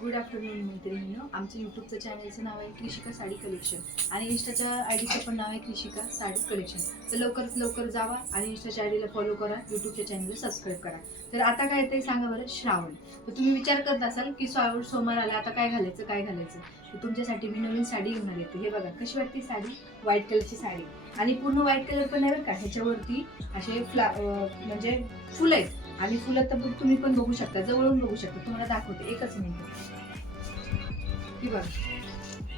Good afternoon मैत्रिणींनो. आमचं यूट्यूबचं चॅनलचं नाव आहे कृषिका साडी कलेक्शन आणि इंस्टाच्या आयडीचं पण नाव आहे कृषिका साडी कलेक्शन. तर लवकरात लवकर जावा आणि इंस्टाच्या आयडीला फॉलो करा, यूट्यूबच्या चॅनलला सबस्क्राईब करा. तर आता काय ते सांगा बरं, श्रावण. तर तुम्ही विचार करत असाल की श्रावण सोमवार आला, आता काय घालायचं काय घालायचं. तर तुमच्यासाठी मी नवीन साडी घेऊन आली होती. हे बघा कशी वाटते साडी, व्हाईट कलरची साडी आणि पूर्ण व्हाईट कलर पण आहे बरं का. ह्याच्यावरती असे म्हणजे फुलं आहेत आणि फुलं तर तुम्ही पण बघू शकता, जवळून बघू शकता. तुम्हाला दाखवते एकच मिनिट. ही बघा,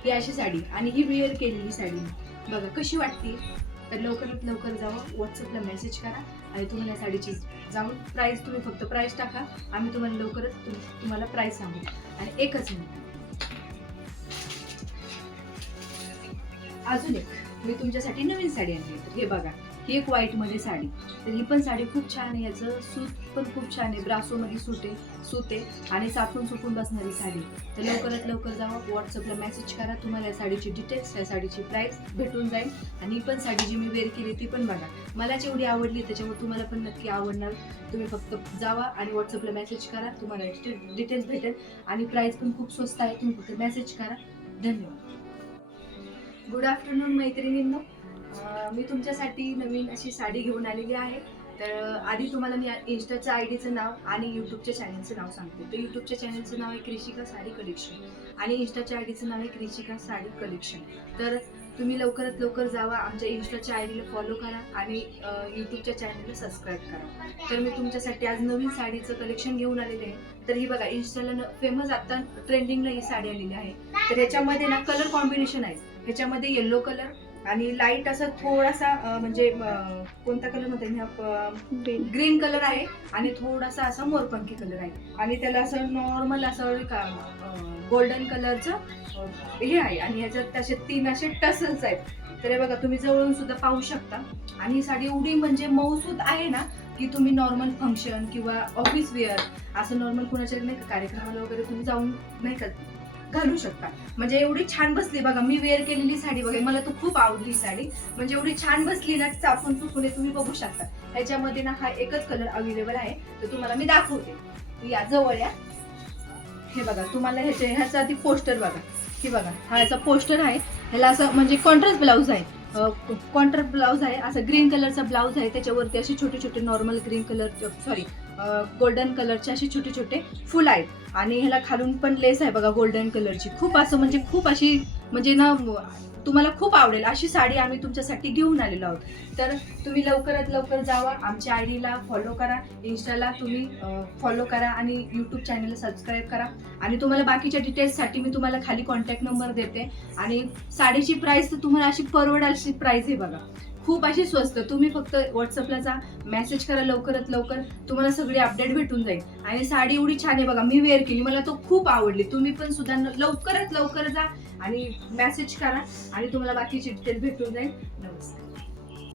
ही अशी साडी आणि ही वेअर केलेली साडी बघा कशी वाटते. तर लवकरात लवकर जावा, व्हॉट्सअपला मेसेज करा आणि तुम्हाला या साडीची जाऊन प्राईस, तुम्ही फक्त प्राईस टाका, आम्ही तुम्हाला लवकरच तुम्हाला प्राईस सांगू. आणि एकच मिनिट, अजून एक मी तुमच्यासाठी नवीन साडी आणली. तर हे बघा, ही एक व्हाईट मध्ये साडी. तर ही पण साडी खूप छान आहे, याचं सूत पण खूप छान आहे, ब्रासोमध्ये सूत आहे आणि साठून सुकून बसणारी साडी. तर लवकरात लवकर जावा, व्हॉट्सअपला मेसेज करा, तुम्हाला या साडीची डिटेल्स, या साडीची प्राईस भेटून जाईल. आणि ही पण साडी जी मी वेअर केली ती पण बघा, मला जेवढी आवडली त्याच्यामुळे तुम्हाला पण नक्की आवडणार. तुम्ही फक्त जावा आणि व्हॉट्सअपला मेसेज करा, तुम्हाला डिटेल्स भेटेल आणि प्राईस पण खूप स्वस्त आहे. तुम्ही फक्त मेसेज करा. धन्यवाद. गुड आफ्टरनून मैत्रिणींनो. मी तुमच्यासाठी नवीन अशी साडी घेऊन आलेली आहे. तर आधी तुम्हाला मी इंस्टाच्या आयडीचं नाव आणि यूट्यूबच्या चॅनलचं नाव सांगते. तर यूट्यूबच्या चॅनलचं नाव आहे कृषिका साडी कलेक्शन आणि इंस्टाच्या आयडीचं नाव आहे कृषिका साडी कलेक्शन. तर तुम्ही लवकरात लवकर जावा, आमच्या इंस्टाच्या आयडीला फॉलो करा आणि यूट्यूबच्या चॅनलला सबस्क्राईब करा. तर मी तुमच्यासाठी आज नवीन साडीचं कलेक्शन घेऊन आलेले आहे. तर ही बघा, इंस्टाला फेमस आता ट्रेंडिंगला ही साडी आलेली आहे. तर ह्याच्यामध्ये ना कलर कॉम्बिनेशन आहे. ह्याच्यामध्ये येल्लो कलर आणि लाईट असा थोडासा म्हणजे कोणता कलर म्हणतात, ग्रीन कलर आहे आणि थोडासा असा मोरपंखी कलर आहे आणि त्याला असं नॉर्मल असं गोल्डन कलरचं हे आहे आणि ह्याच्यात असे 3 असे टसल्स आहेत. तर हे बघा, तुम्ही जवळून सुद्धा पाहू शकता. आणि ही साडी एवढी म्हणजे मऊसूत आहे ना की तुम्ही नॉर्मल फंक्शन किंवा ऑफिस वेअर असं नॉर्मल कुणाच्या नाही का कार्यक्रमाला वगैरे तुम्ही जाऊन नाही का घालू शकता. म्हणजे एवढी छान बसली बघा, मी वेअर केलेली साडी बघा, मला तर खूप आवडली साडी. म्हणजे एवढी छान बसली ना, चापून चुकून तुम्ही बघू शकता. ह्याच्यामध्ये ना हा एकच कलर अवेलेबल आहे. तर तुम्हाला मी दाखवते, या जवळ या. हे बघा, तुम्हाला ह्याचा आधी पोस्टर बघा. हे बघा, हा याचा पोस्टर आहे. ह्याला असं म्हणजे कॉन्ट्रास्ट ब्लाऊज आहे, कॉन्ट्रास्ट ब्लाऊज आहे. असं ग्रीन कलरचा ब्लाऊज आहे. त्याच्यावरती असे छोटे छोटे नॉर्मल ग्रीन कलर गोल्डन कलरचे असे छोटे छोटे फुल आहेत आणि ह्याला खालून पण लेस आहे बघा गोल्डन कलरची. खूप असं म्हणजे खूप अशी म्हणजे ना तुम्हाला खूप आवडेल अशी साडी आम्ही तुमच्यासाठी घेऊन आलेलो आहोत. तर तुम्ही लवकरात लवकर जावा, आमच्या आयडीला फॉलो करा, इंस्टाला तुम्ही फॉलो करा आणि यूट्यूब चॅनलला सबस्क्राईब करा. आणि तुम्हाला बाकीच्या डिटेल्ससाठी मी तुम्हाला खाली कॉन्टॅक्ट नंबर देते. आणि साडीची प्राईस तर तुम्हाला अशी परवडेल अशी प्राईस आहे बघा, खूप अशी स्वस्त. तुम्ही फक्त व्हॉट्सअपला जा, मेसेज करा लवकरात लवकर, तुम्हाला सगळी अपडेट भेटून जाईल. आणि साडी एवढी छान आहे बघा, मी वेअर केली, मला तो खूप आवडली. तुम्ही पण सुद्धा लवकरात लवकर जा आणि मेसेज करा आणि तुम्हाला बाकीची डिटेल भेटून जाईल. नमस्कार.